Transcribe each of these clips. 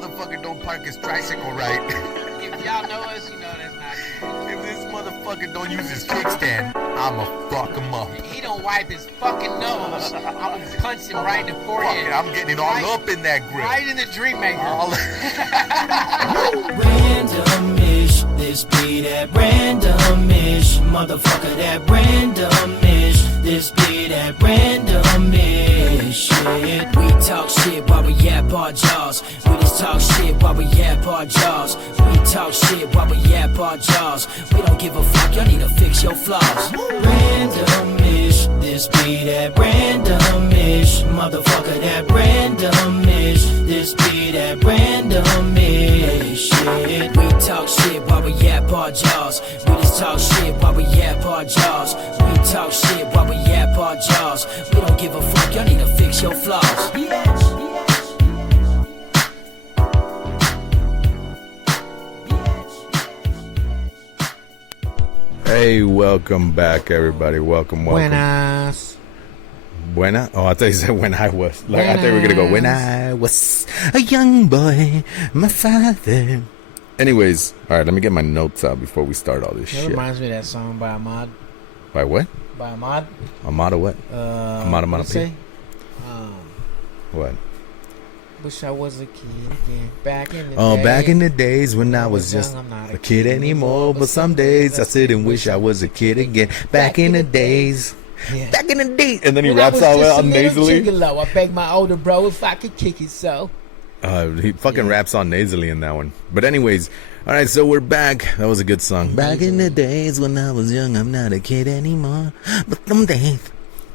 motherfucker don't park his tricycle right. If y'all know us, you know that's not good. If this motherfucker don't use his kickstand, I'ma fuck him up. He don't wipe his fucking nose. I'm gonna punch him right in the Fuck forehead. it, I'm getting it all Right- up in that grill. Right in the dream maker. Randomish, this be that randomish, motherfucker, that randomish, this be that randomish shit. We talk shit while we yap our jaws. We just talk shit while we yap our jaws. We talk shit while we yap our jaws. We don't give a fuck, y'all need to fix your flaws. Randomish, this be that randomish, motherfucker, that randomish, this be that randomish shit. We talk shit while we yap our jaws. We just talk shit while we yap our jaws. We talk shit while we yap our jaws. We don't give a fuck, y'all need to fix your flaws. Hey, welcome back, everybody. Welcome. Buenas. Buena? Oh, I thought you said when I was. Like, I thought we were going to go, when I was a young boy, my father. Anyways, all right, let me get my notes out before we start all this It shit. reminds me of that song by Ahmad. By what? By Ahmad. Amada what? Amada What'd it say? What? Wish I was a kid again. Back in the Oh, day. back in the days when I was young, just I'm not a kid anymore. But some days I sit and wish I was a kid again. Back in the days. Yeah. Back in the day. And then he When I raps was all just a on little nasally. gigolo, I begged my older bro if I could kick it so. He fucking raps on nasally in that one. But anyways, all right, so we're back. That was a good song. Back in the days when I was young, I'm not a kid anymore. But some days.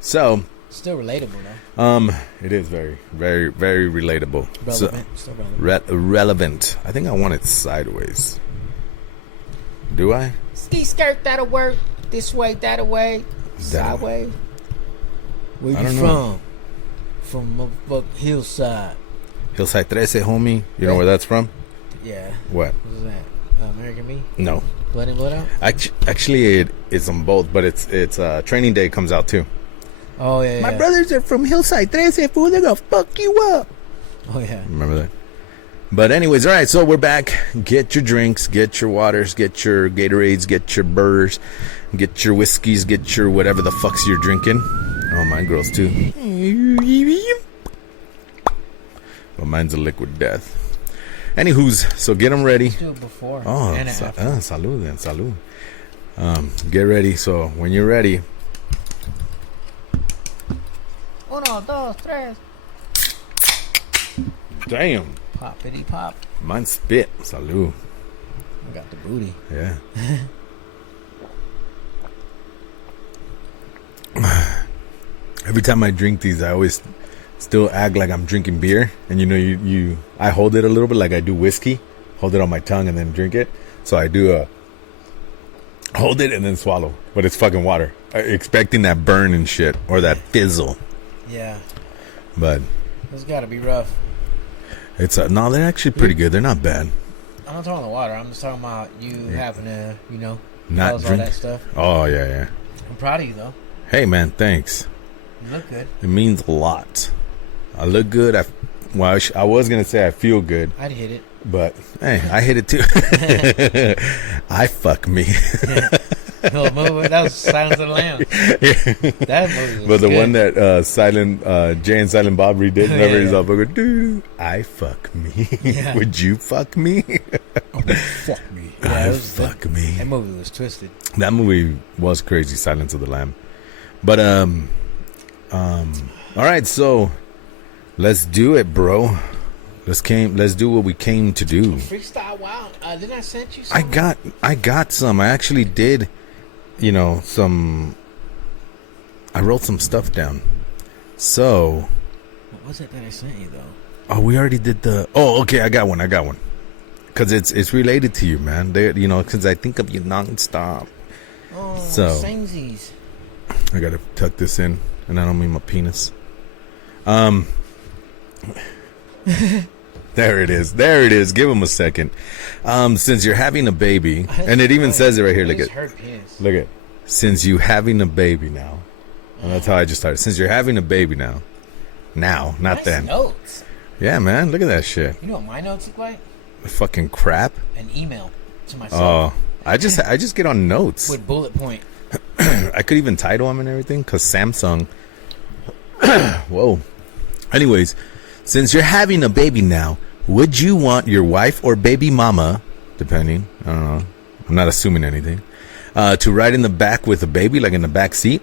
So, Still relatable though. it is very, very, very relatable. Relevant. Still relevant. Relevant. I think I want it sideways. Do I? Ski skirt, that'll work. This way, that way. Sideways. Where I you don't from? know. From motherfucking Hillside. Hillside 13, homie. You know where that's from? Yeah. What? What is that? American Me? No. Blood in, Blood Out? Actually, it's on both, but it's Training Day comes out too. Oh, yeah, My yeah. brothers are from Hillside 13, fool. They're gonna fuck you up. Oh, yeah. Remember that? But anyways, all right, so we're back. Get your drinks, get your waters, get your Gatorades, get your burgers, get your whiskeys, get your whatever the fucks you're drinking. Oh, mine girls too. But mine's a liquid death. Anywho's, so get them ready. Let's do it before. Oh, and after. salud then, salud. Get ready. So when you're ready, Uno, dos, tres. damn, Poppity pop. mine spit. Salud. I got the booty. Yeah. Every time I drink these, I always still act like I'm drinking beer, and you I hold it a little bit like I do whiskey, hold it on my tongue and then drink it. So I do hold it and then swallow, but it's fucking water, expecting that burn and shit or that fizzle. Yeah. But It's got to be rough. it's no, they're actually pretty good. They're not bad. I'm not talking about the water. I'm just talking about you having to, Not tell us all drink. that stuff. Oh yeah. I'm proud of you, though. Hey man, thanks. You look good. It means a lot. I look good. I was gonna say I feel good, I'd hit it. but hey, I hit it too. I fuck me. No, movie, that was Silence of the Lambs. That movie was But the good. one that Jay and Silent Bob redid, remember Yeah. he's all fucking, dude, I fuck me. Yeah. Would you fuck me? Fuck me. Yeah, I it was fuck me. That movie was twisted. That movie was crazy, Silence of the Lamb. But all right, so let's do it, bro. Let's do what we came to do. Freestyle Wow. Didn't I send you something? I got some. I actually did, some. I wrote some stuff down. So. What was it that I sent you, though? Oh, we already did the. Oh, okay. I got one. Because it's related to you, man. Because I think of you nonstop. Oh, So. Samesies. I gotta tuck this in, and I don't mean my penis. There it is. Give him a second. Since you're having a baby, and it even says it right here. Look at. Her penis. Look at. Since you having a baby now. And that's how I just started. Since you're having a baby now. Now, not Nice then. Notes. Yeah, man. Look at that shit. You know what my notes look like? Fucking crap. An email to myself. Oh, I just get on notes. With bullet point. I could even title them and everything because Samsung. Whoa. Anyways, since you're having a baby now, would you want your wife or baby mama, depending, I don't know, I'm not assuming anything, to ride in the back with the baby, like in the back seat,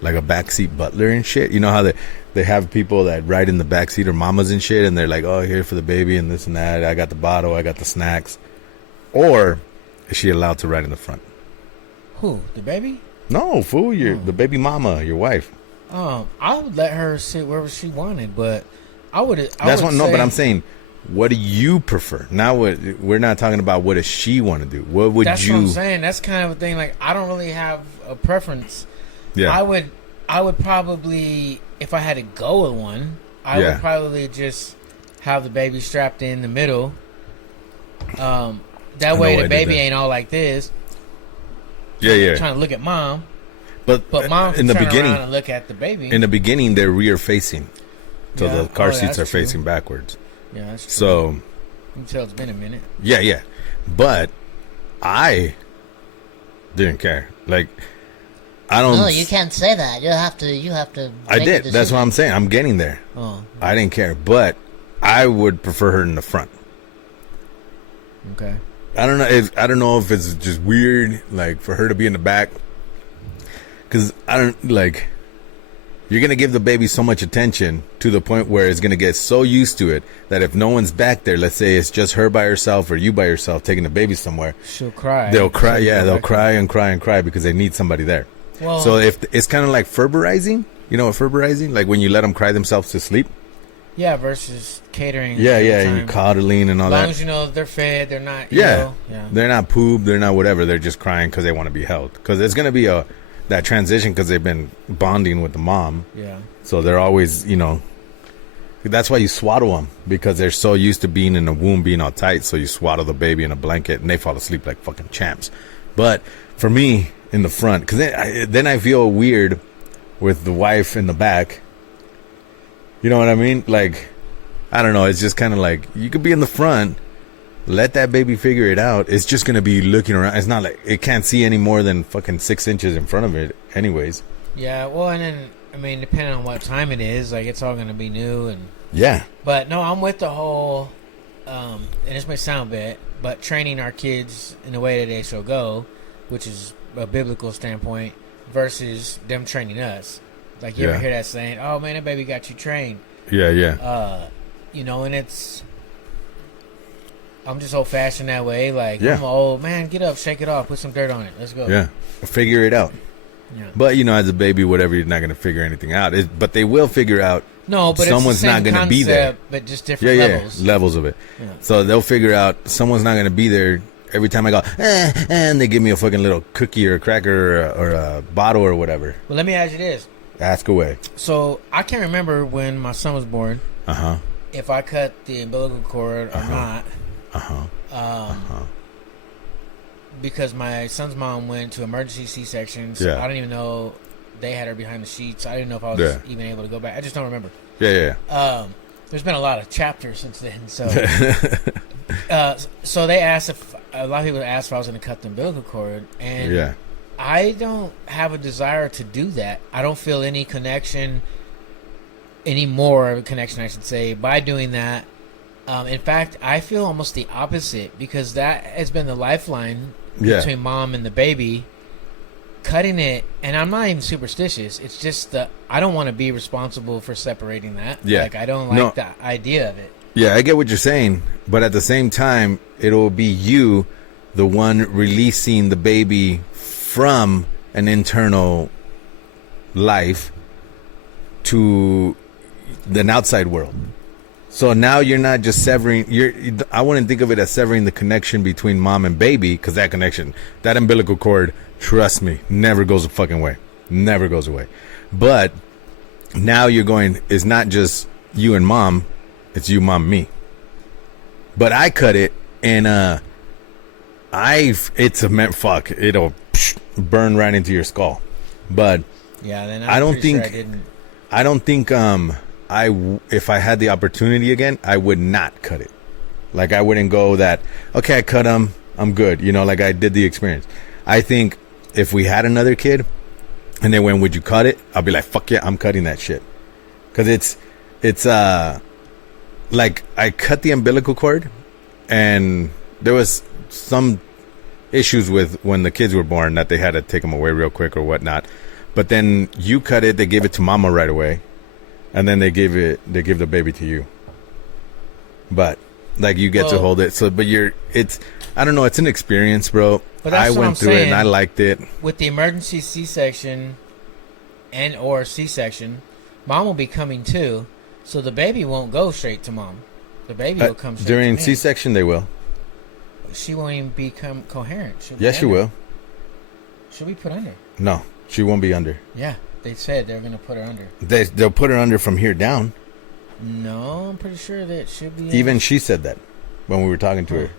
like a backseat butler and shit? You know how they have people that ride in the back seat or mamas and shit, and they're like, oh, here for the baby and this and that. I got the bottle, I got the snacks. Or is she allowed to ride in the front? Who? The baby? No, fool, the baby mama, your wife. I would let her sit wherever she wanted, but But I'm saying, what do you prefer? Now, we're not talking about what does she want to do. What would That's you? what I'm saying. That's kind of a thing. Like, I don't really have a preference. Yeah. I would probably, if I had to go with one, I would probably just have the baby strapped in the middle. That way the baby ain't all like this. Yeah. Trying to look at mom. But mom in the turn beginning, around and look at the baby. in the beginning, they're rear facing, so Yeah. the car seats that's are true. facing backwards. Yeah, that's true. So You can tell it's been a minute. yeah. But I didn't care. Like, I don't. No, you can't say that. You have to. I make a did. That's decision. what I'm saying. I'm getting there. Oh, I didn't care, but I would prefer her in the front. okay. I don't know if it's just weird, like, for her to be in the back, because you're gonna give the baby so much attention to the point where it's gonna get so used to it that if no one's back there, let's say it's just her by herself or you by yourself taking the baby somewhere, She'll cry. they'll cry. Yeah, they'll back cry and cry and cry because they need somebody there. Well, So if it's kind of like Ferberizing, you know what Ferberizing? Like when you let them cry themselves to sleep. yeah, versus catering. Yeah, every and you time. coddling and all As long that. as you know they're fed, they're not. Yeah, yeah. they're not pooped, they're not whatever. They're just crying because they want to be held. Because it's gonna be that transition because they've been bonding with the mom. Yeah. So they're always, that's why you swaddle them, because they're so used to being in the womb, being all tight. So you swaddle the baby in a blanket and they fall asleep like fucking champs. But for me, in the front, because then I feel weird with the wife in the back. You know what I mean? Like, I don't know. It's just kind of like, you could be in the front, let that baby figure it out. It's just going to be looking around. It's not like it can't see any more than fucking 6 inches in front of it anyways. Yeah, well, and then, I mean, depending on what time it is, like, it's all going to be new. Yeah. But, no, I'm with the whole, and this may sound bad, but training our kids in the way that they shall go, which is a biblical standpoint, versus them training us. Like, you ever hear that saying, oh, man, that baby got you trained. Yeah. And it's, I'm just old-fashioned that way. Like, Yeah. I'm old, man, get up, shake it off, put some dirt on it. Let's go. Yeah. Figure it out. Yeah. But, as a baby, whatever, you're not going to figure anything out. But they will figure out. No, but someone's it's the same not going to be there. concept, but just different levels. Levels of it. Yeah. So they'll figure out someone's not going to be there every time I go, and they give me a fucking little cookie or a cracker or a bottle or whatever. Well, let me ask you this. Ask away. So I can't remember when my son was born. If I cut the umbilical cord or not. Because my son's mom went to emergency C-section, so I didn't even know they had her behind the sheets. I didn't know if I was even able to go back. I just don't remember. Yeah. There's been a lot of chapters since then, so so they asked if a lot of people asked if I was going to cut the umbilical cord, and I don't have a desire to do that. I don't feel any connection, any more of a connection, I should say, by doing that. In fact, I feel almost the opposite, because that has been the lifeline between mom and the baby. Cutting it, and I'm not even superstitious. It's just that I don't want to be responsible for separating that. Yeah. Like, I don't like the idea of it. Yeah, I get what you're saying, but at the same time, it'll be you, the one releasing the baby from an internal life to the outside world. So now you're not just severing. I wouldn't think of it as severing the connection between mom and baby, because that connection, that umbilical cord, trust me, never goes a fucking way. Never goes away. But now you're going, it's not just you and mom, it's you, mom, me. But I cut it, and fuck, it'll burn right into your skull. But yeah, then I don't think if I had the opportunity again, I would not cut it. Like, I wouldn't go that, okay, I cut them, I'm good. You know, like I did the experience. I think if we had another kid and they went, would you cut it? I'll be like, fuck yeah, I'm cutting that shit. Because it's like, I cut the umbilical cord, and there was some issues with when the kids were born that they had to take them away real quick or whatnot. But then you cut it, they gave it to mama right away, and then they give the baby to you. But like, you get to hold it. So, but I don't know, it's an experience, bro. But that's I went through it and I liked it. With the emergency C-section and or C-section, mom will be coming too, so the baby won't go straight to mom. The baby will come straight during to me. C-section. They will. She won't even become coherent. Yes, she will. She'll be put under. No, she won't be under. Yeah, they said they're gonna put her under. They'll put her under from here down. No, I'm pretty sure that she'll be. Even she said that when we were talking to her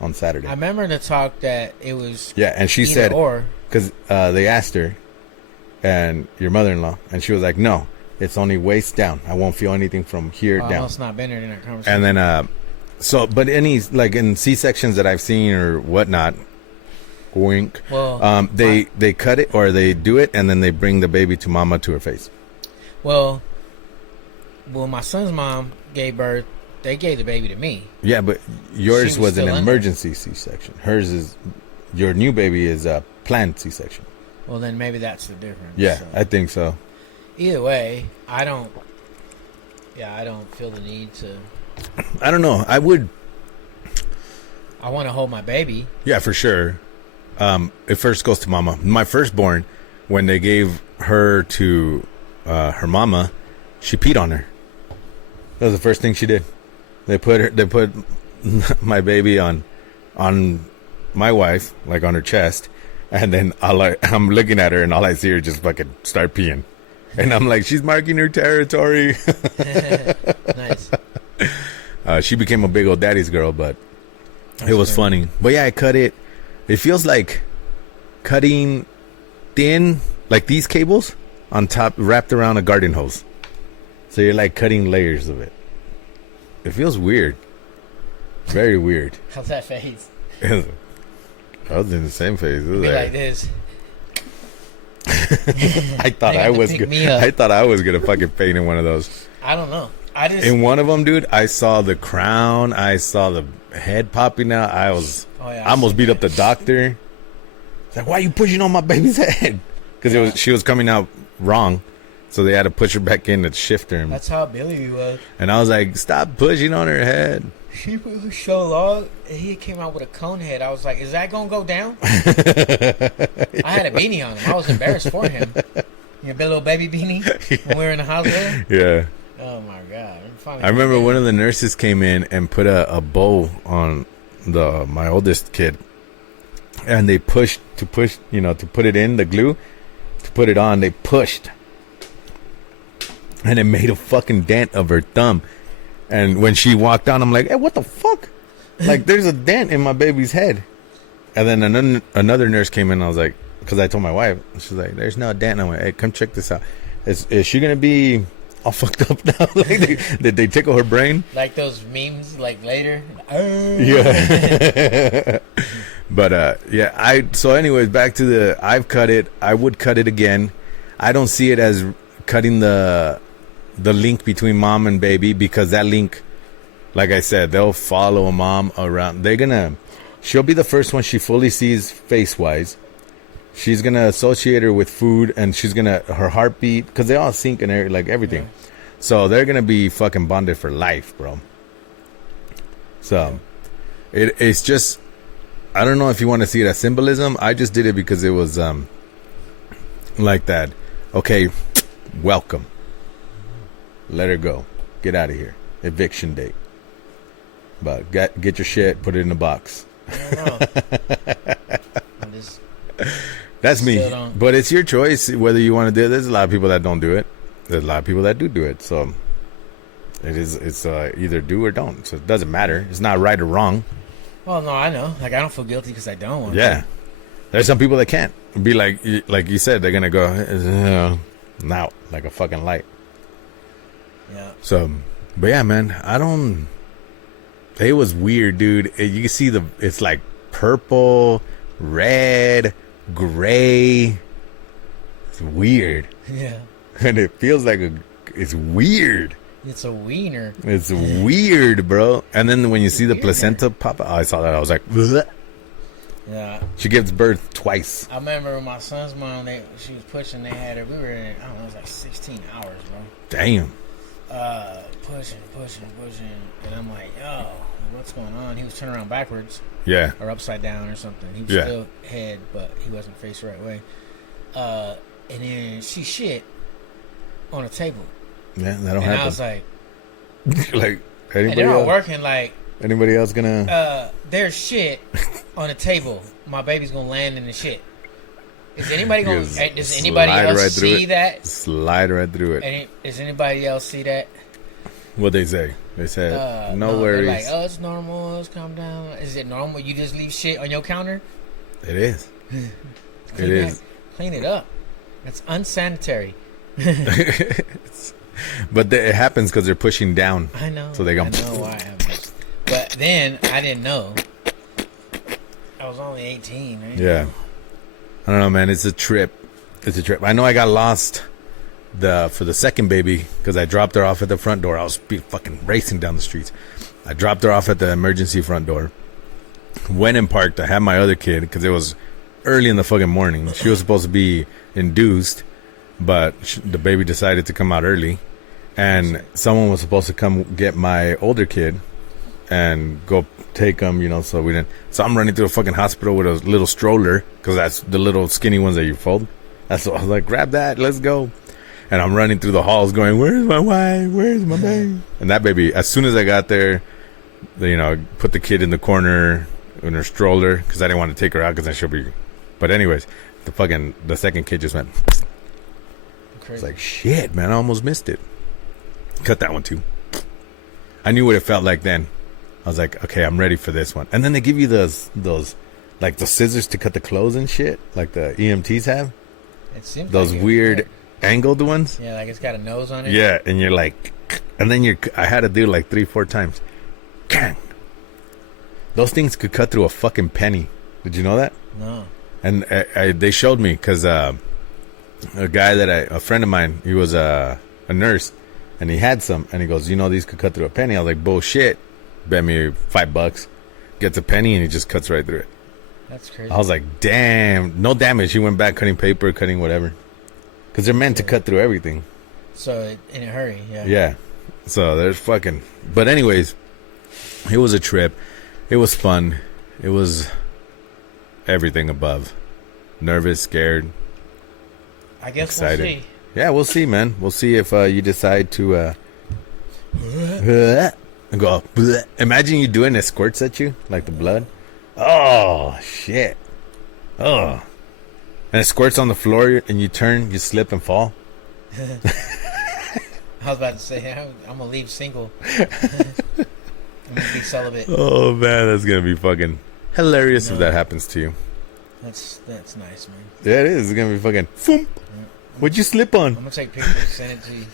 on Saturday. I remember the talk that it was. Yeah, and she said, or because they asked her, and your mother-in-law, and she was like, no, it's only waist down. I won't feel anything from here down. I must not been there in that conversation. And then, but any, like, in C-sections that I've seen or whatnot, wink, well, they cut it or they do it, and then they bring the baby to mama to her face. Well, my son's mom gave birth, they gave the baby to me. Yeah, but yours was an still emergency C-section. Hers is, your new baby is a planned C-section. Well, then maybe that's the difference. Yeah, so. I think so. Either way, I don't feel the need to. I don't know. I would. I want to hold my baby. Yeah, for sure. It first goes to mama. My firstborn, when they gave her to her mama, she peed on her. That was the first thing she did. They put my baby on my wife, like on her chest, and then I'm looking at her, and all I see her just fucking start peeing, and I'm like, she's marking her territory. Nice. She became a big old daddy's girl, but it was funny. But yeah, I cut it. It feels like cutting thin, like these cables on top, wrapped around a garden hose. So you're like cutting layers of it. It feels weird. Very weird. How's that face? I was in the same phase. It was Be like this. I thought I was gonna fucking faint in one of those. I don't know. In one of them, dude, I saw the crown. I saw the head popping out. I almost beat up the doctor. It's like, why are you pushing on my baby's head? Because she was coming out wrong, so they had to push her back in to shift her. That's how Billy was. And I was like, stop pushing on her head. She was so long. He came out with a cone head. I was like, is that gonna go down? I had a beanie on him. I was embarrassed for him. Your little baby beanie when we were in the hospital. Yeah. Oh my god! I remember one of the nurses came in and put a bow on my oldest kid, and they pushed to put it in the glue to put it on. They pushed, and it made a fucking dent of her thumb. And when she walked on, I'm like, hey, what the fuck? Like, there's a dent in my baby's head. And then another nurse came in. I was like, because I told my wife, she's like, there's no dent. And I went, hey, come check this out. Is she gonna be all fucked up now? Like, did they tickle her brain? Like those memes, like later. Yeah. But yeah, so anyways, back to I've cut it. I would cut it again. I don't see it as cutting the link between mom and baby, because that link, like I said, they'll follow a mom around. She'll be the first one she fully sees face wise. She's gonna associate her with food, and her heartbeat, because they all sync and everything. Yeah. So they're gonna be fucking bonded for life, bro. So it's just, I don't know if you want to see it as symbolism. I just did it because it was like that. Okay, welcome. Let her go. Get out of here. Eviction date. But get your shit, put it in the box. I don't know. That's me. But it's your choice whether you want to do it. There's a lot of people that don't do it. There's a lot of people that do it. So it's either do or don't. So it doesn't matter. It's not right or wrong. Well, no, I know. Like, I don't feel guilty because I don't want to. Yeah. There's some people that can't. Be like you said, they're going to go now like a fucking light. Yeah. So, but yeah, man, I don't. It was weird, dude. You can see it's like purple, red, gray. It's weird. Yeah. And it feels like it's weird. It's a wiener. It's weird, bro. And then when you see the Weird. placenta pop out, I saw that. I was like, bleh. Yeah. She gives birth twice. I remember when my son's mom, she was pushing, they had her, we were in, I don't know, it was like 16 hours, bro. Damn. Pushing. And I'm like, yo, what's going on? He was turning around backwards. Yeah. Or upside down or something. He was still head, but he wasn't faced the right way. And then she shit on a table. Yeah, that'll and happen. I was like, like, and anybody they're all else? working like, Anybody else gonna? there's shit on a table. My baby's gonna land in the shit. Is anybody gonna? Just Does anybody slide else right through see it. that? Slide right through it. Does anybody else see that? What they say? They said, no they're worries. like, oh, it's normal. Let's calm down. Is it normal? You just leave shit on your counter? It is. Clean It is. Clean it up. That's unsanitary. But it happens because they're pushing down. I know. So they go. I know why it happens. But then I didn't know. I was only 18, right? Yeah. I don't know, man. It's a trip. It's a trip. I know I got lost for the second baby because I dropped her off at the front door. I was fucking racing down the streets. I dropped her off at the emergency front door. Went and parked. I had my other kid because it was early in the fucking morning. She was supposed to be induced, but the baby decided to come out early. And someone was supposed to come get my older kid and go take him, you know, so we didn't. So I'm running through a fucking hospital with a little stroller because that's the little skinny ones that you fold. That's what I was like, grab that, let's go. And I'm running through the halls going, where's my wife? Where's my baby? And that baby, as soon as I got there, you know, put the kid in the corner in her stroller because I didn't want to take her out because then she'll be. But anyways, the second kid just went. It's like, shit, man, I almost missed it. Cut that one too. I knew what it felt like then. I was like, okay, I'm ready for this one. And then they give you those like the scissors to cut the clothes and shit, like the EMTs have. It seems Those like weird angled ones. Yeah, like it's got a nose on it. Yeah, and you're like, and then I had to do it like 3-4 times. Gang. Those things could cut through a fucking penny. Did you know that? No. And they showed me because a friend of mine, he was a nurse, and he had some, and he goes, you know, these could cut through a penny. I was like, bullshit. Bet me $5. Gets a penny, and he just cuts right through it. That's crazy. I was like, damn, no damage. He went back cutting paper, cutting whatever, because they're meant to cut through everything. So in a hurry, yeah. Yeah. So there's fucking. But anyways, it was a trip. It was fun. It was everything above. Nervous, scared, I guess excited. we'll see. Yeah, we'll see, man. We'll see if you decide to go. Bleh. Imagine you doing it squirts at you like the blood. Oh shit! Oh, and it squirts on the floor, and you turn, you slip and fall. I was about to say I'm gonna leave single. I'm gonna be celibate. Oh man, that's gonna be fucking hilarious if that happens to you. That's nice, man. Yeah, it is. It's gonna be fucking. Foom. What'd you slip on? I'm gonna take pictures, send it to you.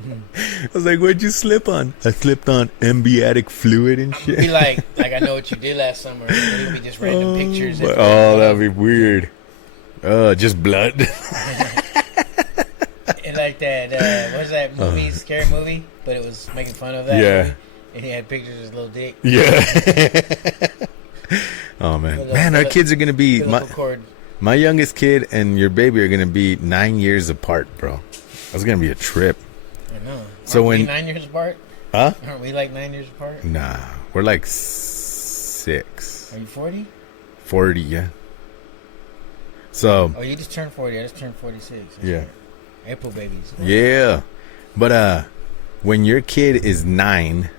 I was like, what'd you slip on? I slipped on amniotic fluid and shit. Be like I know what you did last summer. It'll be just random pictures. That'd be weird. Just blood. And like that, what was that movie? Scary movie, but it was making fun of that. Yeah. Movie. And he had pictures of his little dick. Yeah. Oh man, our kids are gonna be my youngest kid and your baby are gonna be 9 years apart, bro. That's gonna be a trip. I know. So Aren't when we 9 years apart? Huh? Aren't we like 9 years apart? Nah, we're like 6. Are you 40? 40, yeah. So. Oh, you just turned 40. I just turned 46. That's Yeah. right. April babies. Yeah, but when your kid is 9,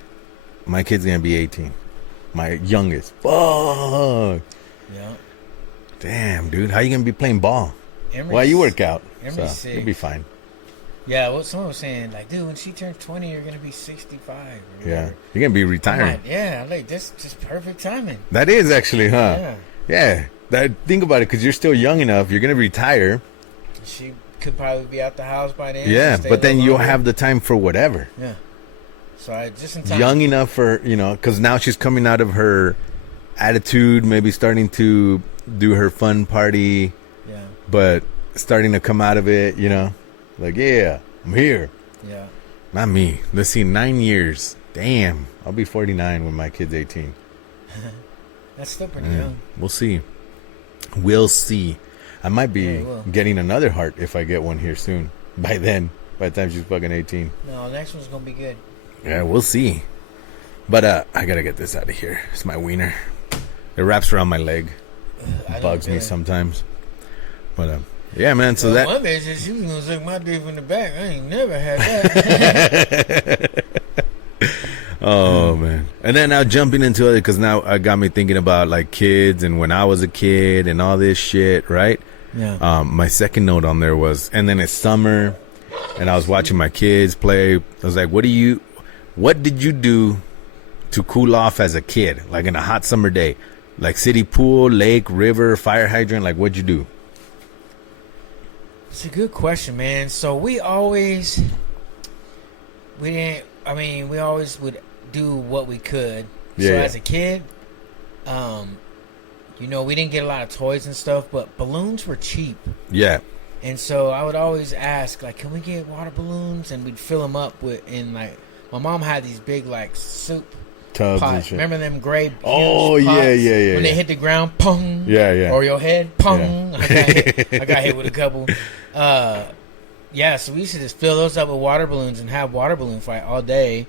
my kid's gonna be 18. My youngest. Fuck. Yeah. Damn, dude, how you gonna be playing ball? Emery's, Well, you work out, Emery's so you'll be fine. Yeah, well, someone was saying, like, dude, when she turns 20, you're going to be 65. Or Yeah, you're going to be retiring. Yeah, like, this just perfect timing. That is actually, huh? Yeah. Yeah. Think about it, because you're still young enough. You're going to retire. She could probably be out the house by then. Yeah, stay but a then little you'll longer. have the time for whatever. Yeah. So I just in time. Young enough for, you know, because now she's coming out of her attitude, maybe starting to do her fun party, Yeah. but starting to come out of it, you know, like, yeah, I'm here. Yeah. Not me. Let's see, 9 years. Damn, I'll be 49 when my kid's 18. That's still pretty Yeah, young. we'll see. We'll see. I might be Yeah, we will. getting another heart if I get one here soon. By then, by the time she's fucking 18. No, next one's gonna be good. Yeah, we'll see. But I gotta get this out of here. It's my wiener. It wraps around my leg. I know Bugs the me feeling. sometimes. But yeah, man. So Well, that one bitch said she was gonna suck my dick from the back. I ain't never had that. oh man. And then now jumping into it, because now I got me thinking about like kids and when I was a kid and all this shit, right? Yeah. My second note on there was, and then it's summer, and I was watching my kids play. I was like, what did you do to cool off as a kid, like in a hot summer day, like city pool, lake, river, fire hydrant? Like, what'd you do? It's a good question, man. So we always would do what we could. Yeah, So yeah. as a kid, we didn't get a lot of toys and stuff, but balloons were cheap. Yeah, And so I would always ask, like, can we get water balloons? And we'd fill them up my mom had these big, like, soup tubs and pots. shit. Remember them gray huge Oh, yeah, pots? yeah. When they hit the ground, pong. Yeah, yeah. Or your head, pong. Yeah. I got hit with a couple. Yeah, so we used to just fill those up with water balloons and have water balloon fight all day.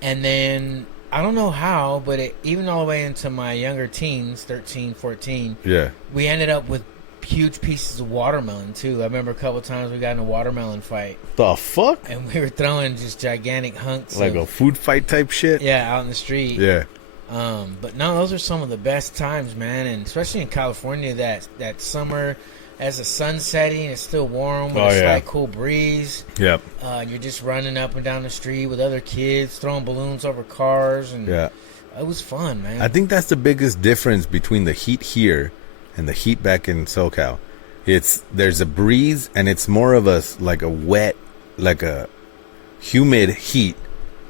And then, I don't know how, but even all the way into my younger teens, 13, 14, Yeah. we ended up with huge pieces of watermelon, too. I remember a couple times we got in a watermelon fight. The fuck? And we were throwing just gigantic hunks Like a food fight type shit? yeah, out in the street. Yeah. But no, those are some of the best times, man. And especially in California, that summer, as the sun's setting, it's still warm with Oh, a yeah. slight cool breeze. Yep. And you're just running up and down the street with other kids, throwing balloons over cars, and Yeah. it was fun, man. I think that's the biggest difference between the heat here and the heat back in SoCal. There's a breeze, and it's more of a wet, like a humid heat.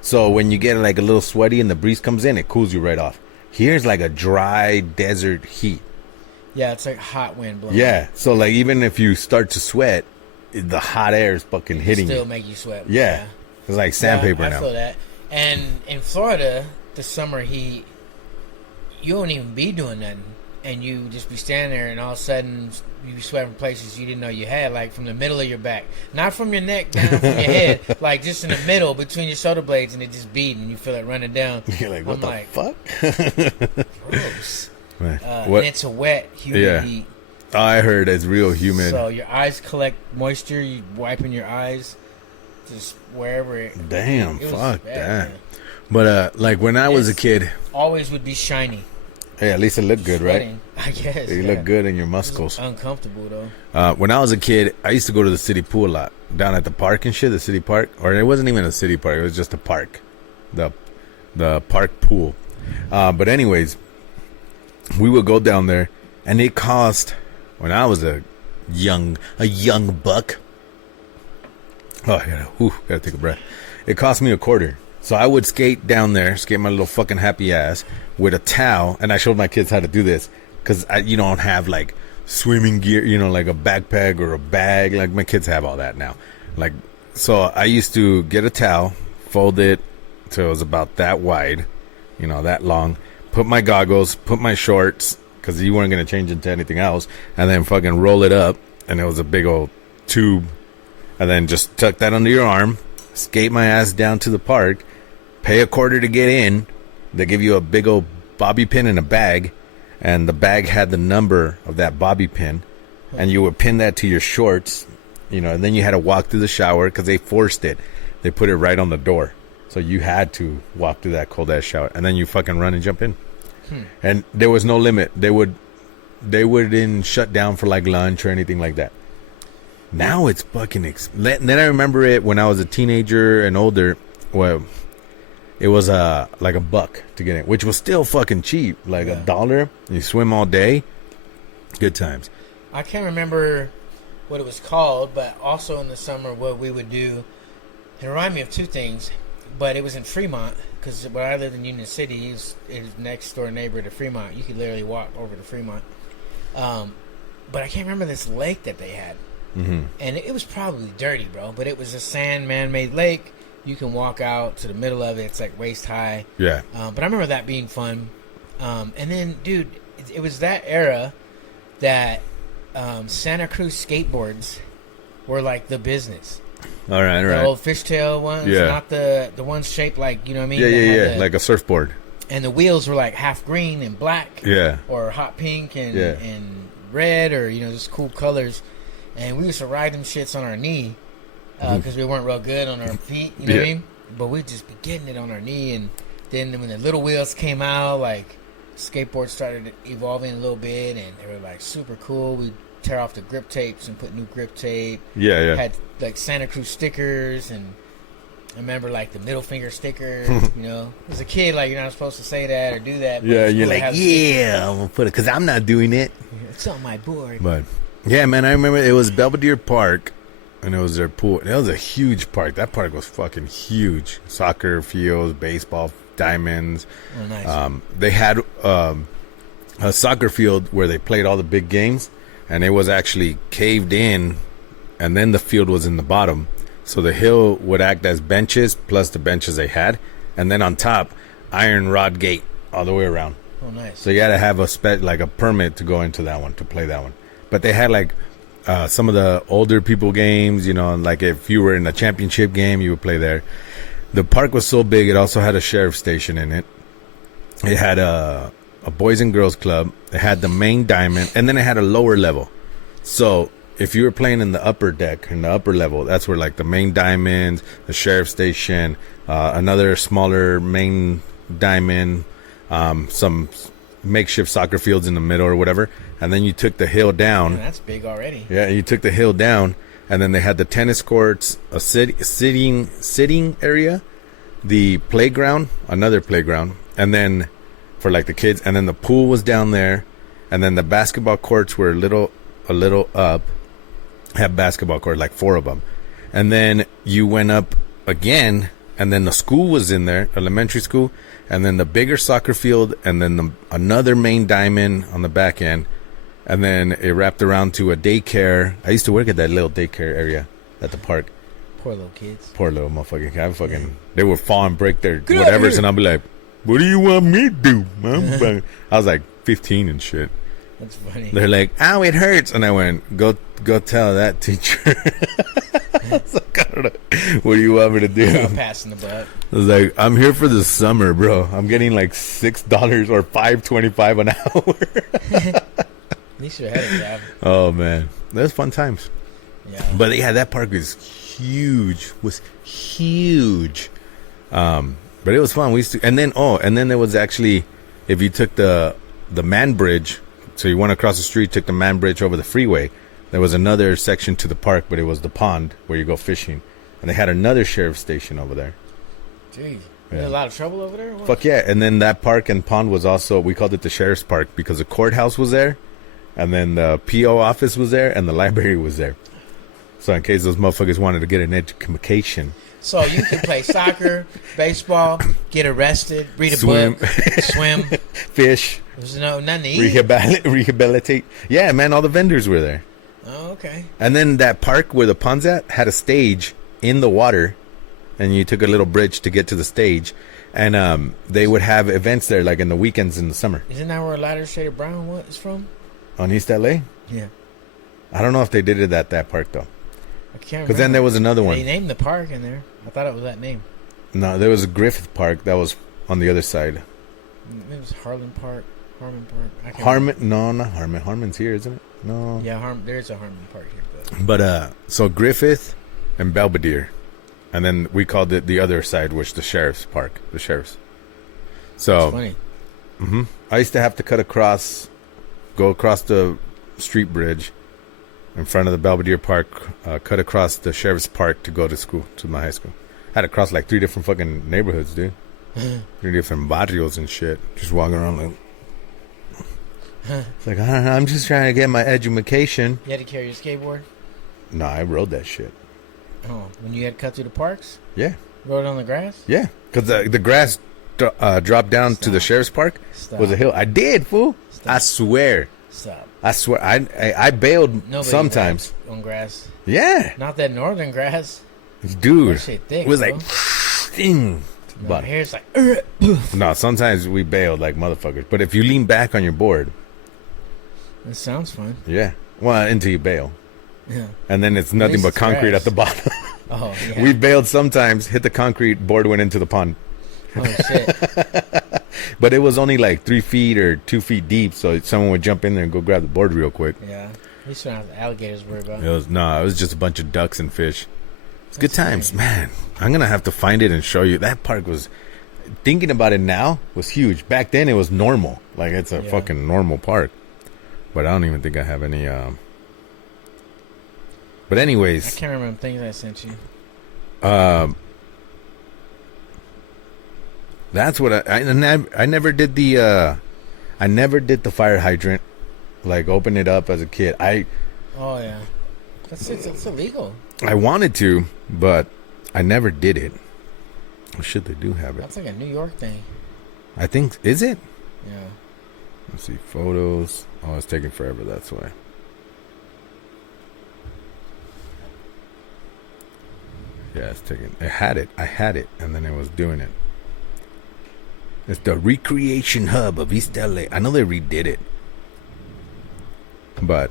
So when you get like a little sweaty and the breeze comes in, it cools you right off. Here's like a dry desert heat. Yeah, it's like hot wind blowing. Yeah. So like even if you start to sweat, the hot air is fucking hitting still you. make you sweat. Yeah. It's like sandpaper I now. feel that. And in Florida, the summer heat, you won't even be doing nothing. And you just be standing there, and all of a sudden, you be sweating from places you didn't know you had, like from the middle of your back. Not from your neck down from your head, like just in the middle between your shoulder blades, and it just beating, and you feel it running down. You're like, what I'm the like, fuck? gross. Man, And what it's a wet, humid Yeah. heat. I heard it's real humid. So your eyes collect moisture, you wiping your eyes, just wherever it. Damn, it was fuck bad, that. man. But like when I was a kid, Always would be shiny. hey, at least it looked good, right? Sweating, I guess. You look good in your muscles. Uncomfortable though. When I was a kid, I used to go to the city pool a lot, down at the park and shit, the city park. Or it wasn't even a city park, it was just a park. The park pool. But anyways, we would go down there, and it cost, when I was a young buck. Oh, I gotta take a breath. It cost me $0.25. So I would skate down there, skate my little fucking happy ass with a towel, and I showed my kids how to do this because you don't have like swimming gear, like a backpack or a bag. Like my kids have all that now. Like, so I used to get a towel, fold it till it was about that wide, that long. Put my goggles, put my shorts because you weren't gonna change into anything else, and then fucking roll it up, and it was a big old tube, and then just tuck that under your arm, skate my ass down to the park. Pay $0.25 to get in. They give you a big old bobby pin in a bag, and the bag had the number of that bobby pin, and you would pin that to your shorts, and then you had to walk through the shower because they forced it. They put it right on the door, so you had to walk through that cold ass shower, and then you fucking run and jump in. And there was no limit. They wouldn't shut down for like lunch or anything like that. Now it's fucking then I remember it when I was a teenager and older. Well, it was like $1 to get in, which was still fucking cheap, like $1. You swim all day, good times. I can't remember what it was called, but also in the summer what we would do. It reminded me of two things, but it was in Fremont because when I lived in Union City, he was next door neighbor to Fremont. You could literally walk over to Fremont. But I can't remember this lake that they had. Mm-hmm. And it was probably dirty, bro. But it was a sand man-made lake. You can walk out to the middle of it. It's like waist high. Yeah. But I remember that being fun. And then, dude, it was that era that Santa Cruz skateboards were like the business. All right. The old fishtail ones, not the ones shaped like, you know what I mean? Yeah. Like a surfboard. And the wheels were like half green and black. Yeah. Or hot pink and red, or, you know, just cool colors. And we used to ride them shits on our knee because we weren't real good on our feet, you know what I mean? But we'd just be getting it on our knee. And then when the little wheels came out, like, skateboards started evolving a little bit, and they were, like, super cool. We'd tear off the grip tapes and put new grip tape. Yeah. Had, like, Santa Cruz stickers, and I remember, like, the middle finger sticker, you know. As a kid, like, you're not supposed to say that or do that. Yeah, you're like, yeah, I'm going to put it, because I'm not doing it. It's on my board. But, yeah, man, I remember it was Belvedere Park, and it was their pool. That was a huge park. That park was fucking huge. Soccer fields, baseball diamonds. Oh, nice. They had a soccer field where they played all the big games, and it was actually caved in, and then the field was in the bottom. So the hill would act as benches plus the benches they had, and then on top, iron rod gate all the way around. Oh, nice. So you had to have a permit to go into that one, to play that one. But they had like some of the older people games, you know, like if you were in a championship game, you would play there. The park was so big, it also had a sheriff's station in it. It had a boys and girls club. It had the main diamond, and then it had a lower level. So if you were playing in the upper deck, in the upper level, that's where like the main diamond, the sheriff's station, another smaller main diamond, some makeshift soccer fields in the middle or whatever. And then you took the hill down. Man, that's big already. Yeah, you took the hill down, and then they had the tennis courts, a sitting area, the playground, another playground, and then for like the kids, and then the pool was down there, and then the basketball courts were a little up, had basketball court, like 4 of them, and then you went up again, and then the school was in there, elementary school, and then the bigger soccer field, and then another main diamond on the back end. And then it wrapped around to a daycare. I used to work at that little daycare area at the park. Poor little kids. Poor little motherfucking. They would fall and break their whatevers, and I'd be like, "What do you want me to do?" I was like 15 and shit. That's funny. They're like, "Ow, it hurts," and I went, "Go tell that teacher." I was like, I don't know. What do you want me to do? Passing the butt. I was like, I'm here for the summer, bro. I'm getting like $6 or $5.25 an hour. At least you're ahead of job. Oh man, that was fun times. Yeah. But yeah, that park was huge. But it was fun. We used to, and then there was actually, if you took the Man Bridge, so you went across the street, took the Man Bridge over the freeway. There was another section to the park, but it was the pond where you go fishing, and they had another sheriff's station over there. Jeez, you had a lot of trouble over there. Fuck yeah! And then that park and pond was also, we called it the sheriff's park because the courthouse was there. And then the PO office was there, and the library was there. So in case those motherfuckers wanted to get an education. So you could play soccer, baseball, get arrested, read a book, swim, fish. There's nothing to eat. Rehabilitate. Yeah, man, all the vendors were there. Oh, okay. And then that park where the pond's at had a stage in the water, and you took a little bridge to get to the stage. And they would have events there, like in the weekends in the summer. Isn't that where Lighter Shade of Brown is from? On East LA? Yeah. I don't know if they did it at that park, though. I can't remember. Because then there was another one. They named the park in there. I thought it was that name. No, there was a Griffith Park that was on the other side. It was Harlan Park. Harmon Park. Harmon? No, not Harmon. Harmon's here, isn't it? No. Yeah, there's a Harmon Park here. But so Griffith and Belvedere. And then we called it the other side, which the Sheriff's Park. The Sheriff's. So. That's funny. Mm-hmm. I used to have to go across the street bridge in front of the Belvedere Park, cut across the Sheriff's Park to go to school, to my high school. I had to cross like 3 different fucking neighborhoods, dude. 3 different barrios and shit. Just walking around like... It's like, I'm just trying to get my education. You had to carry your skateboard? No, I rode that shit. Oh, when you had cut through the parks? Yeah. Rode on the grass? Yeah. Because the grass dropped down to the sheriff's park. Was a hill. I did, fool. Stop. I swear. Stop. I swear. I bailed Nobody sometimes. on grass. Yeah. Not that northern grass. Dude. That shit thick, it was bro. like, ding. My But hair's like, no, sometimes we bailed like motherfuckers. But if you lean back on your board, it sounds fun. yeah. Well, until you bail. Yeah. And then it's nothing least but it's concrete grass. at the bottom. Oh, yeah. We bailed sometimes, hit the concrete, board went into the pond. Oh, shit. But it was only like 3 feet or 2 feet deep, so someone would jump in there and go grab the board real quick. Yeah. We used to have alligators to worry about. It was just a bunch of ducks and fish. It's good times, nice. man. I'm gonna have to find it and show you. That park was, thinking about it now, was huge. Back then it was normal, like it's a fucking normal park. But I don't even think I have any. But I anyways, can't remember things I sent you. that's what I never did the fire hydrant, like open it up as a kid. Oh, yeah. It's illegal. I wanted to, but I never did it. Oh, shit, they do have it. That's like a New York thing. I think, is it? Yeah. Let's see, photos. Oh, it's taking forever, that's why. Yeah, it's taking, I had it, and then it was doing it. It's the recreation hub of East LA. I know they redid it. But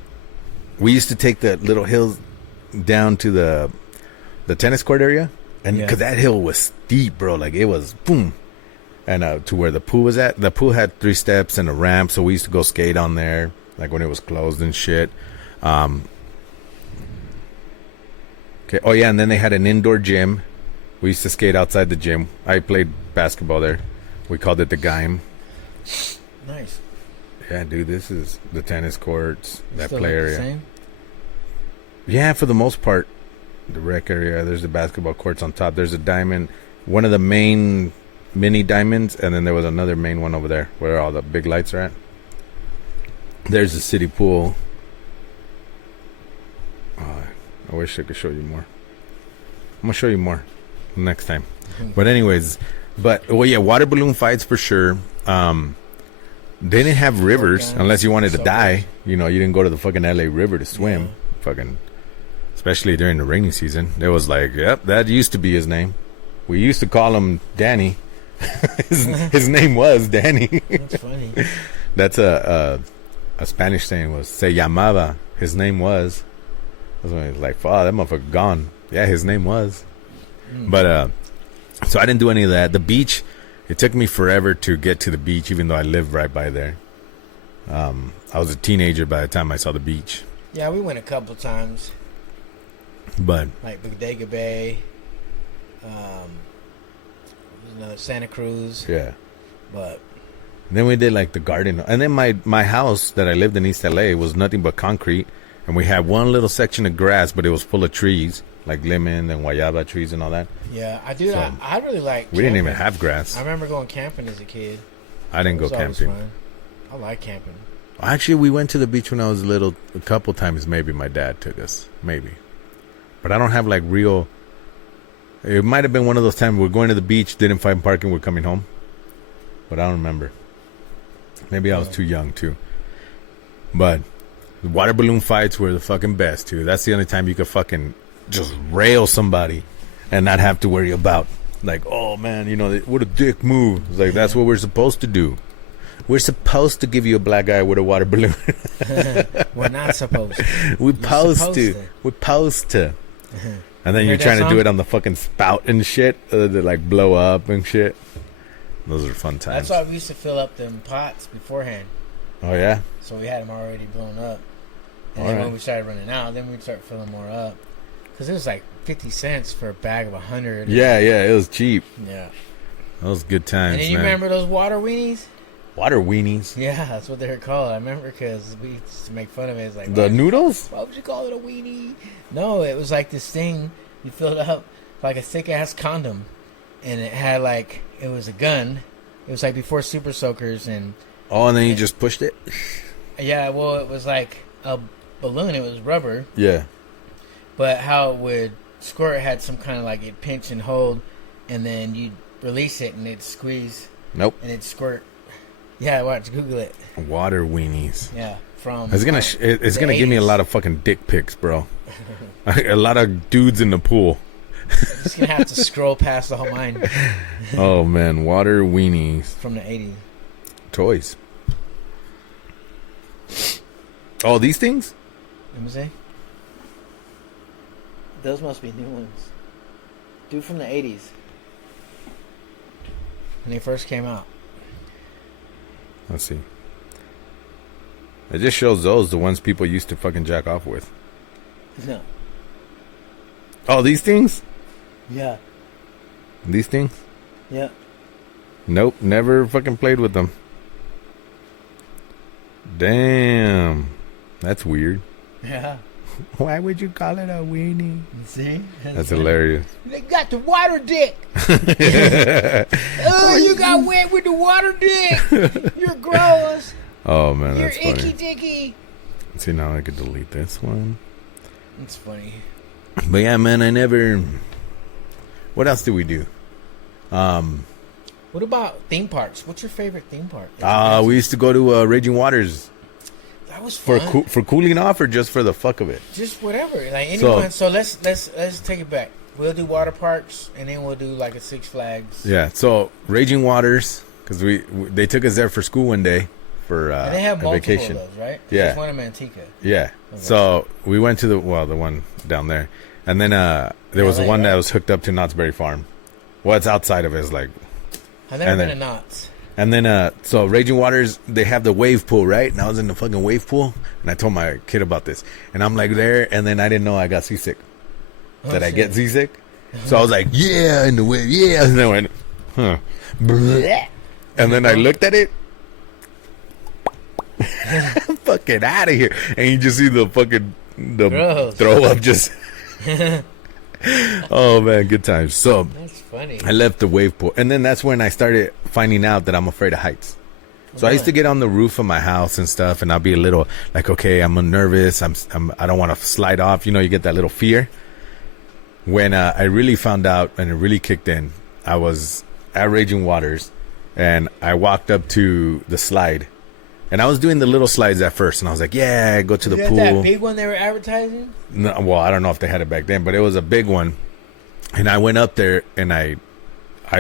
we used to take the little hills down to the tennis court area, and because that hill was steep, bro, like it was boom, and to where the pool was at. The pool had 3 steps and a ramp, so we used to go skate on there, like when it was closed and shit. Okay. Oh yeah, and then they had an indoor gym. We used to skate outside the gym. I played basketball there. We called it the Gaim. Nice. Yeah, dude, this is the tennis courts, that Still play look the area. same? Yeah, for the most part, the rec area. There's the basketball courts on top. There's a diamond, one of the main mini diamonds, and then there was another main one over there where all the big lights are at. There's the city pool. I wish I could show you more. I'm gonna show you more next time. But anyways, water balloon fights for sure. They didn't have rivers unless you wanted to die. You know, you didn't go to the fucking LA River to swim. Yeah. Fucking, especially during the rainy season. It was like, yep, that used to be his name. We used to call him Danny. his name was Danny. That's funny. That's a Spanish saying was se llamaba. His name was. That's when it's like, wow, that motherfucker gone. Yeah, his name was. But so I didn't do any of that. The beach, it took me forever to get to the beach, even though I lived right by there. I was a teenager by the time I saw the beach. Yeah, we went a couple times. But Like Bodega Bay, Santa Cruz. yeah. But Then we did like the garden. And then my house that I lived in East LA was nothing but concrete. And we had one little section of grass, but it was full of trees, like lemon and guayaba trees and all that. yeah, I do. So, I really like. We didn't even camping. have grass. I remember going camping as a kid. I didn't It go was always camping. fun. I like camping. Actually, we went to the beach when I was little a couple times. Maybe my dad took us. Maybe. But I don't have like real... It might have been one of those times we're going to the beach, didn't find parking, we're coming home. But I don't remember. Maybe I was too young too. But the water balloon fights were the fucking best too. That's the only time you could fucking just rail somebody and not have to worry about like, oh man, you know, what a dick move. It's like, that's what we're supposed to do. We're supposed to give you a black eye with a water balloon. We're not supposed to. We're supposed to. We're supposed to. And then you're trying to do it on the fucking spout and shit that like blow up and shit. Those are fun times. That's why we used to fill up them pots beforehand. Oh yeah? So we had them already blown up. And All then right. when we started running out, then we'd start filling more up. Because it was like 50 cents for a bag of 100. Yeah, it was cheap. Yeah. Those good times, And then you man. remember those water weenies? Water weenies? Yeah, that's what they were called. I remember because we used to make fun of it. It's like, The noodles? why would you call it a weenie? No, it was like this thing you filled up like a thick ass condom, and it had like, it was a gun. It was like before Super Soakers, and Oh, and then you just pushed it? yeah, well, it was like a balloon. It was rubber, Yeah. But how it would squirt had some kind of like it pinch and hold, and then you release it and it'd squeeze. Nope. And it'd squirt. Yeah, watch. Google it. Water weenies. Yeah, from. It's gonna give me a lot of fucking dick pics, bro. A lot of dudes in the pool. Just gonna have to scroll past the whole mine. Oh man, water weenies From the 80s. toys. Oh, these things? Let me see. Those must be new ones. Dude, from the 80s. When they first came out. Let's see. It just shows those, the ones people used to fucking jack off with. No. Oh, these things? Yeah. These things? Yeah. Nope, never fucking played with them. Damn. That's weird. Yeah. Why would you call it a weenie? See? That's hilarious. They got the water dick. Oh, you got wet with the water dick. You're gross. Oh man, You're that's icky funny. dicky. See, now I could delete this one. It's funny. But yeah, man, I never. What else did we do? What about theme parks? What's your favorite theme park? We used to go to Raging Waters That was for fun. for cooling off, or just for the fuck of it. Just whatever. Like anyone. So let's take it back. We'll do water parks, and then we'll do like a Six Flags. Yeah. So Raging Waters, because they took us there for school one day for And they have a multiple vacation. of those, right? Yeah. There's one in Manteca. Yeah. Okay. So we went to the one down there, and then there was LA, one that right? was hooked up to Knott's Berry Farm. Well, it's outside of it. It's like. I've never And been then- to Knott's. And then, so Raging Waters, they have the wave pool, right? And I was in the fucking wave pool, and I told my kid about this. And I'm like there, and then I didn't know I got seasick. Did I get seasick? So I was like, yeah, in the wave, yeah. And then I went, huh. Bleh. And then I looked at it. Fucking out of here. And you just see the fucking, Gross. throw up just. Oh, man, good times. So That's funny. I left the wave pool, and then that's when I started finding out that I'm afraid of heights. So I used to get on the roof of my house and stuff, and I'll be a little like, okay, I'm nervous. I don't want to slide off. You know, you get that little fear. When I really found out and it really kicked in, I was at Raging Waters, and I walked up to the slide, and I was doing the little slides at first, and I was like, yeah, go to the Is pool. that big one they were advertising? No, well, I don't know if they had it back then, but it was a big one. And I went up there and I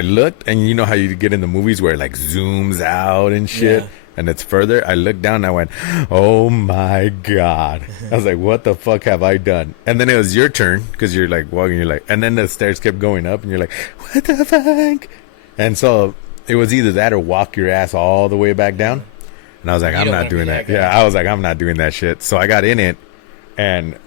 looked, and you know how you get in the movies where it like zooms out and shit, Yeah. and it's further. I looked down and I went, oh my God. I was like, what the fuck have I done? And then it was your turn, because you're like walking, you're like, and then the stairs kept going up, and you're like, what the fuck? And so it was either that or walk your ass all the way back down. And I was like, You I'm don't not wanna doing be that. that guy. Yeah, I was like, I'm not doing that shit. So I got in it, and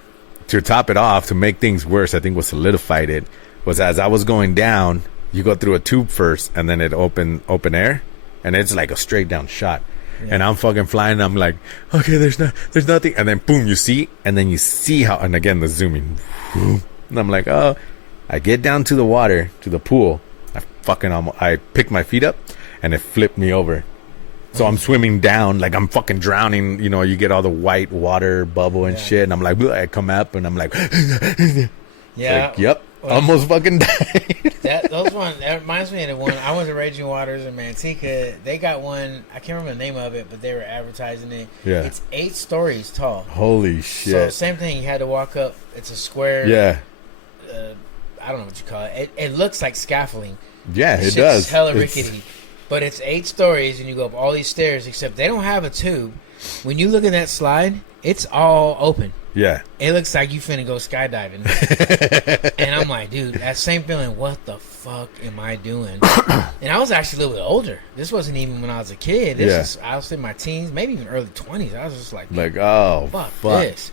to top it off, to make things worse, I think what solidified it was as I was going down, you go through a tube first, and then it open air, and it's like a straight down shot. Yeah. And I'm fucking flying. And I'm like, okay, there's nothing, and then boom, you see, and then you see how, and again the zooming, and I'm like, oh, I get down to the water, to the pool, I picked my feet up, and it flipped me over. So I'm swimming down like I'm fucking drowning. You know, you get all the white water bubble and shit, and I'm like, I come up, and I'm like, Yeah. like, yep, Well, almost fucking died. That reminds me of the one I went to Raging Waters in Manteca. They got one. I can't remember the name of it, but they were advertising it. Yeah. It's 8 stories tall. Holy So shit. same thing. You had to walk up. It's a square. Yeah. I don't know what you call it. It looks like scaffolding. Yeah, It's it just does. hella It's- rickety. But it's 8 stories, and you go up all these stairs. Except they don't have a tube. When you look at that slide, it's all open. Yeah. It looks like you finna go skydiving. And I'm like, dude, that same feeling, what the fuck am I doing? And I was actually a little bit older. This wasn't even when I was a kid. I was in my teens, maybe even early 20s. I was just like, Like, oh, fuck, fuck. this.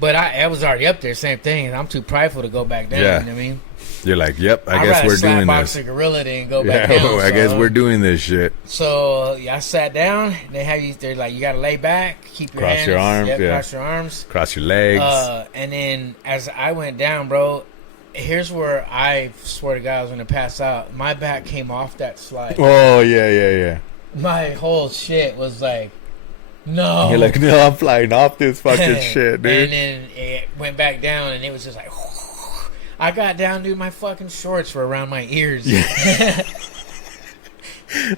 But I was already up there, same thing, and I'm too prideful to go back down. Yeah. You know what I mean? You're like, yep, I I'd guess rather we're slap doing box this. a gorilla than go Yeah, back down. I guess so- we're doing this shit. So I sat down. They have you. They're like, you gotta lay back, keep your Cross hands, your arms, yep, yeah. cross your arms. Cross your legs. And then as I went down, bro, here's where I swear to God I was gonna pass out. My back came off that slide. Oh, yeah. My whole shit was like No. You're like, no, I'm flying off this fucking shit, dude. And then it went back down, and it was just like, I got down, dude. My fucking shorts were around my ears. Yeah.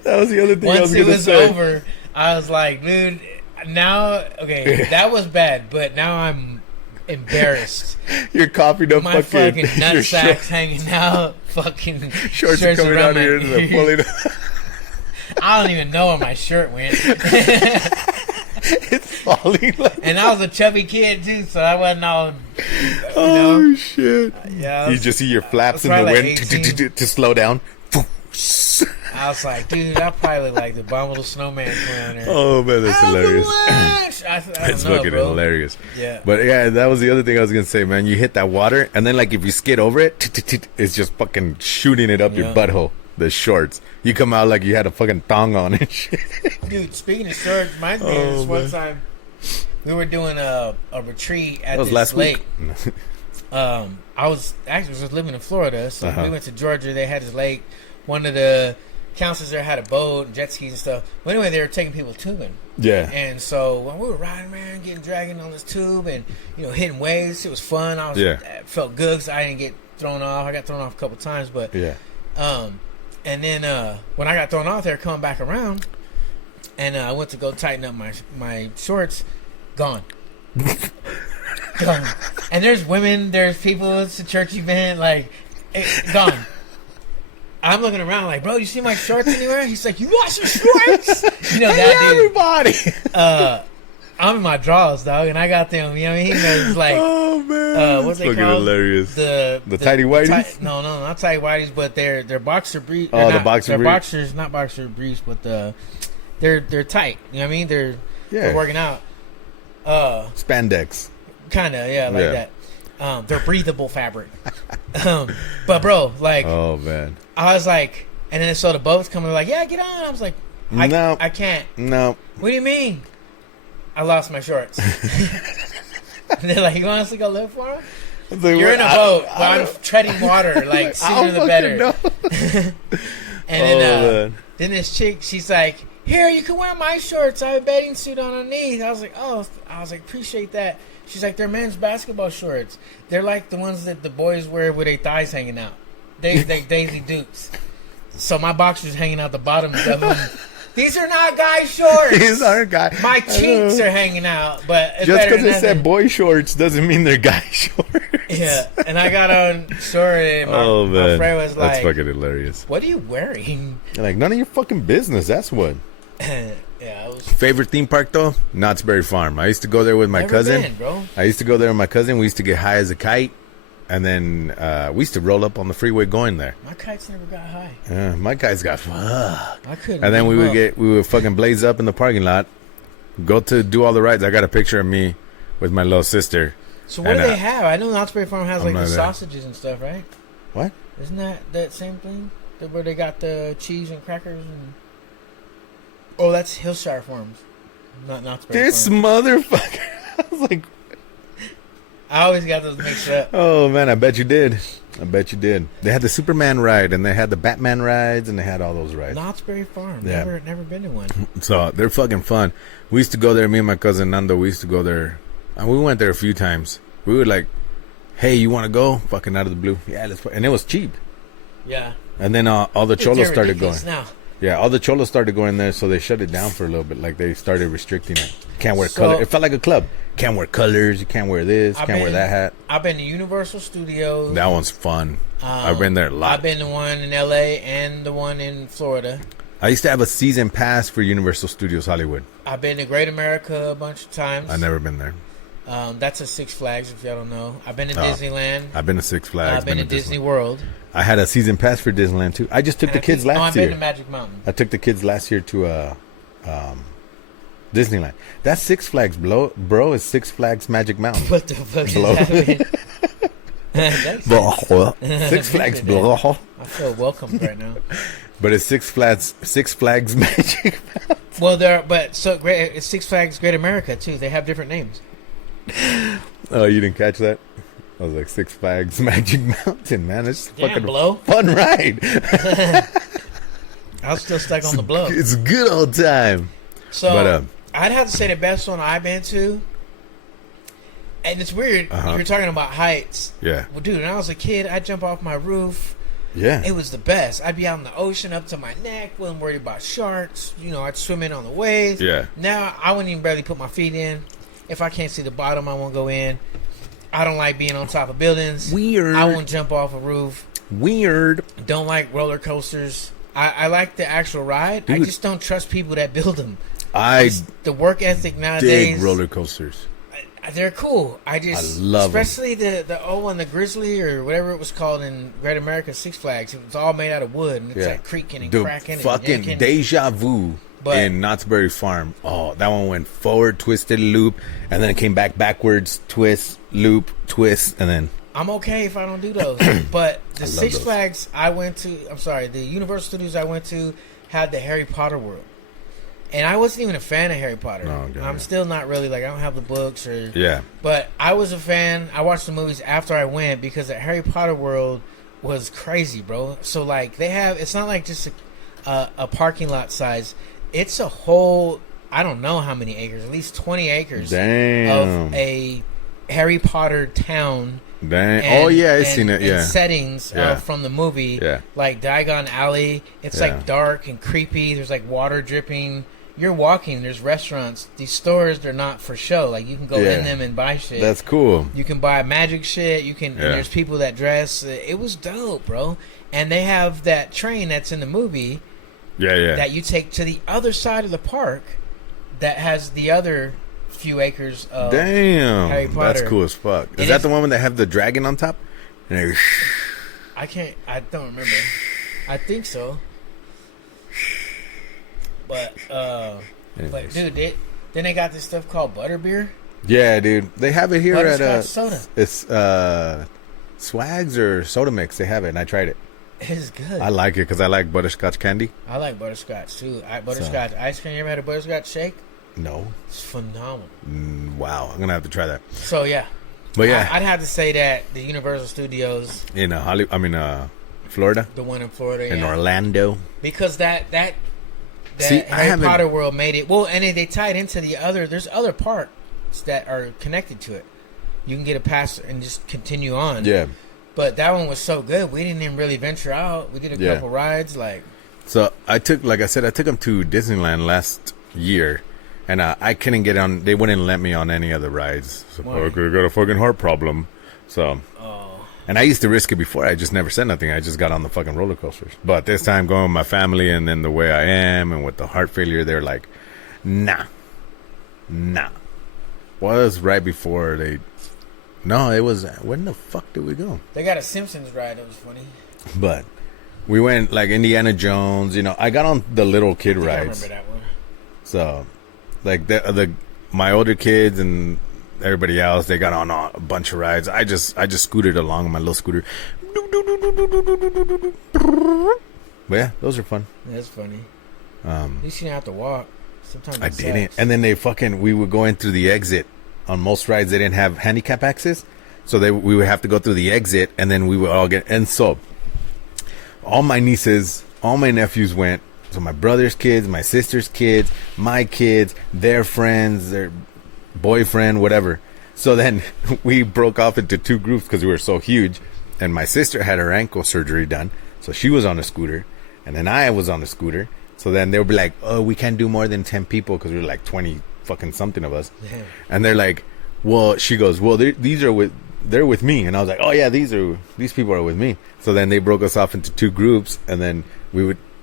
That was the other thing I was going to say. Once it was over, I was like, dude, now, okay, that was bad, but now I'm embarrassed. You're coughing up my fucking your nutsack's hanging out. Fucking shorts are coming out here and they're pulling up. I don't even know where my shirt went. It's falling. And I was a chubby kid too, so I wasn't all. Oh shit! Yeah, You just see your flaps in the wind to slow down. I was like, dude, I probably look like the Abominable Snowman clown. Oh man, that's hilarious. It's fucking hilarious. Yeah. But yeah, that was the other thing I was gonna say, man. You hit that water, and then like if you skid over it, it's just fucking shooting it up your butthole. The shorts. You come out like you had a fucking thong on and shit. Dude, speaking of shorts, reminds me of this one time we were doing a retreat at this last lake. week. I was just living in Florida, so we went to Georgia. They had this lake. One of the counselors there had a boat, jet skis and stuff. But anyway, they were taking people tubing. Yeah. And so when we were riding around, dragging on this tube, and hitting waves, it was fun. I felt good because I didn't get thrown off. I got thrown off a couple times, but and then when I got thrown off there, coming back around, and I went to go tighten up my shorts, gone. Gone. And there's women, there's people, it's a church event, like, gone. I'm looking around like, bro, you see my shorts anywhere? He's like, you lost your shorts? That dude. Everybody. I'm in my drawers, dog, and I got them, he knows, like, oh man, what's they fucking called? hilarious. The tighty whities? No, not tighty whities, but they're boxer briefs. Oh, the boxer They're briefs. boxers, not boxer briefs, but they're tight. You know what I mean? They're working out. Spandex. Kind of, like that. They're breathable fabric. But bro, like, oh man, I was like, and then so the boats coming, like, yeah, get on. I was like, no, I can't. No. What do you mean? I lost my shorts. And they're like, you want us to go look for them? Like, you're in a boat while I'm treading water, like, sooner the better. And then this chick, she's like, here, you can wear my shorts. I have a bathing suit on underneath. I was like, appreciate that. She's like, they're men's basketball shorts. They're like the ones that the boys wear with their thighs hanging out. They Daisy Dukes. So my boxers hanging out the bottoms of them. These are not guy shorts. These aren't guy. My cheeks are hanging out, but it's just because it said boy shorts doesn't mean they're guy shorts. Yeah, and I got on short, and my friend was like, "That's fucking hilarious." What are you wearing? You're like, none of your fucking business. That's what. Yeah, favorite theme park though, Knott's Berry Farm. I used to go there with my cousin. Been, bro. I used to go there with my cousin. We used to get high as a kite. And then we used to roll up on the freeway going there. My kites never got high. My kites got fucked. I couldn't. And then we would fucking blaze up in the parking lot, go to do all the rides. I got a picture of me with my little sister. So what do they have? I know Knott's Berry Farm has like the sausages and stuff, right? What? Isn't that same thing? Where they got the cheese and crackers and... Oh, that's Hillshire Farms, not Knott's Berry Farm. This motherfucker. I was like... I always got those mixed up. Oh man, I bet you did. They had the Superman ride, and they had the Batman rides, and they had all those rides. Knott's Berry Farm. Yeah. Never been to one. So they're fucking fun. We used to go there. Me and my cousin Nando. We used to go there. And we went there a few times. We were like, "Hey, you want to go?" Fucking out of the blue. Yeah, let's. And it was cheap. Yeah. And then all the cholos started going. Now. Yeah, all the cholos started going there, so they shut it down for a little bit. Like they started restricting it. Can't wear color. It felt like a club. Can't wear colors. You can't wear this. Can't wear that hat. I've been to Universal Studios. That one's fun. I've been there a lot. I've been to one in L.A. and the one in Florida. I used to have a season pass for Universal Studios Hollywood. I've been to Great America a bunch of times. I've never been there. That's a Six Flags, if y'all don't know. I've been to Disneyland. I've been to Six Flags. I've been to Disney World. I had a season pass for Disneyland too. I just took the kids last year. I've been to Magic Mountain. I took the kids last year to Disneyland. That's Six Flags, bro. Is Six Flags Magic Mountain? What the fuck is that? Six Flags, bro. I feel welcomed right now. But it's Six Flags Magic Mountain. Well, it's Six Flags Great America too. They have different names. Oh, you didn't catch that? I was like, Six Flags Magic Mountain, man. It's fucking blow. Fun ride. I was still stuck on the blow. It's a good old time. So, but I'd have to say the best one I've been to. And it's weird. You're talking about heights. Yeah. Well, dude, when I was a kid, I'd jump off my roof. Yeah. It was the best. I'd be out in the ocean up to my neck. Wasn't worried about sharks. You know, I'd swim in on the waves. Yeah. Now, I wouldn't even barely put my feet in. If I can't see the bottom, I won't go in. I don't like being on top of buildings. Weird. I won't jump off a roof. Weird. Don't like roller coasters. I like the actual ride. Dude. I just don't trust people that build them. I The work ethic nowadays. dig roller coasters. They're cool. I love 'em. especially the old one, the Grizzly or whatever it was called in Great America Six Flags. It was all made out of wood and it's like creaking and The cracking. fucking and yanking. Deja Vu But- in Knott's Berry Farm. Oh, that one went forward, twisted, loop, and then it came back backwards, twist, loop, twist, and then I'm okay if I don't do those. But the Six those. Flags I went to, the Universal Studios I went to had the Harry Potter world. And I wasn't even a fan of Harry Potter. Oh, God. I'm still not really, like, I don't have the books or... yeah. But I was a fan. I watched the movies after I went because the Harry Potter world was crazy, bro. So, like, they have... It's not like just a parking lot size. It's a whole... I don't know how many acres. At least 20 acres Damn. of a Harry Potter town. Dang. And, Oh yeah, I seen it. and Yeah. settings Yeah. from the movie. Yeah. Like Diagon Alley. It's Yeah. like dark and creepy. There's like water dripping. You're walking. There's restaurants. These stores, they're not for show. Like you can go Yeah. in them and buy shit. That's cool. You can buy magic shit. You can. Yeah. And there's people that dress. It was dope, bro. And they have that train that's in the movie Yeah, yeah. that you take to the other side of the park that has the other few acres of Damn. Harry That's Potter. cool as fuck. It Is that is- the one that have the dragon on top? And they, I don't remember. I think so. But Anyways. dude, then they got this stuff called butterbeer. Yeah, dude. They have it here at Butterscotch soda. It's Swags or Soda Mix. They have it, and I tried it. It's good. I like it because I like butterscotch candy. I like butterscotch too. Butterscotch ice cream. You ever had a butterscotch shake? No. It's phenomenal. Wow. I'm gonna have to try that. So yeah, But yeah, I'd have to say that the Universal Studios, in Florida, the one in Florida, in yeah. Orlando. because that See, I Harry haven't- Potter world made it. Well, and they tied into the other. There's other parks that are connected to it. You can get a pass and just continue on. Yeah. But that one was so good. We didn't even really venture out. We did a Yeah. couple rides. Like, So I took them to Disneyland last year, and I couldn't get on. They wouldn't let me on any of the rides. So Why? I got a fucking heart problem. So. And I used to risk it before. I just never said nothing. I just got on the fucking roller coasters. But this time, going with my family and then the way I am and with the heart failure, they're like, nah. Was right before they... No, it was... When the fuck did we go? they got a Simpsons ride. That was funny. But we went like Indiana Jones. You know, I got on the little kid I rides. remember that one. So, like my older kids and everybody else, they got on a bunch of rides. I just scooted along on my little scooter. But yeah, those are fun. That's funny. At least you didn't have to walk. Sometimes I it didn't. sucks. And then we would go in through the exit. On most rides, they didn't have handicap access, so we would have to go through the exit, and then we would all get. And so, all my nieces, all my nephews went. So my brother's kids, my sister's kids, my kids, their friends, their boyfriend, whatever. So then we broke off into two groups because we were so huge. And my sister had her ankle surgery done, so she was on a scooter, and then I was on a scooter. So then they would be like, "Oh, we can't do more than 10 people because we were like 20 fucking something of us." Damn. And they're like, "Well," she goes, "Well, they're with me." And I was like, "Oh yeah, these people are with me." So then they broke us off into two groups, and then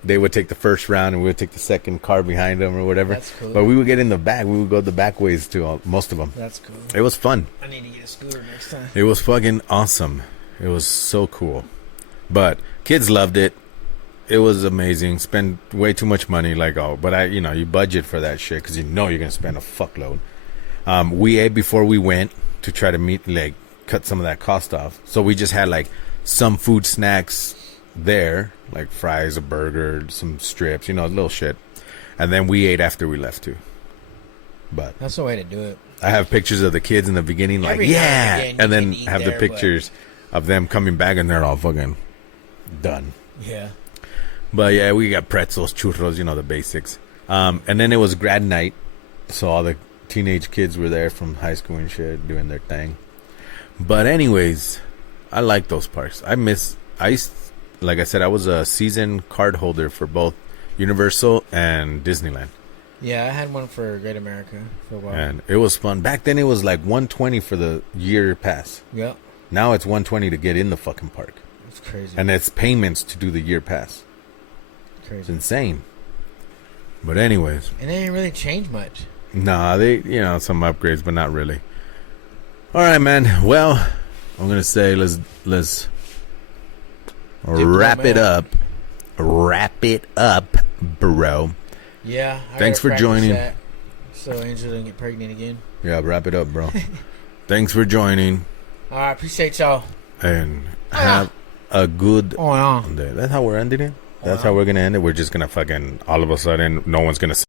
they would take the first round, and we would take the second car behind them or whatever. That's cool. But we would get in the back. We would go the back ways to most of them. That's cool. It was fun. I need to get a scooter next time. It was fucking awesome. It was so cool. But kids loved it. It was amazing. Spend way too much money, but you budget for that shit because you know you're gonna spend a fuckload. We ate before we went to try to cut some of that cost off. So we just had some food snacks there, like fries, a burger, some strips, little shit. And then we ate after we left too. But That's the way to do it. I have pictures of the kids in the beginning, Every now and yeah, again, you and then can eat have the there, pictures of them coming back and they're all fucking done. Yeah. But yeah, we got pretzels, churros, the basics. And then it was grad night. So all the teenage kids were there from high school and shit doing their thing. But anyways, I like those parks. Like I said, I was a season card holder for both Universal and Disneyland. Yeah, I had one for Great America for a while. And it was fun. Back then it was like $120 for the year pass. Yep. Now it's $120 to get in the fucking park. It's crazy. And it's payments to do the year pass. Crazy. It's insane. But anyways. And they didn't really change much. Nah, they, some upgrades, but not really. All right, man. Well, I'm going to say let's wrap it up. Wrap it up, bro. Yeah. Thanks for joining. That so Angel doesn't get pregnant again. Yeah, wrap it up, bro. Thanks for joining. All right, appreciate y'all. And have a good day. That's how we're ending it. That's how we're going to end it. We're just going to fucking, all of a sudden, no one's going to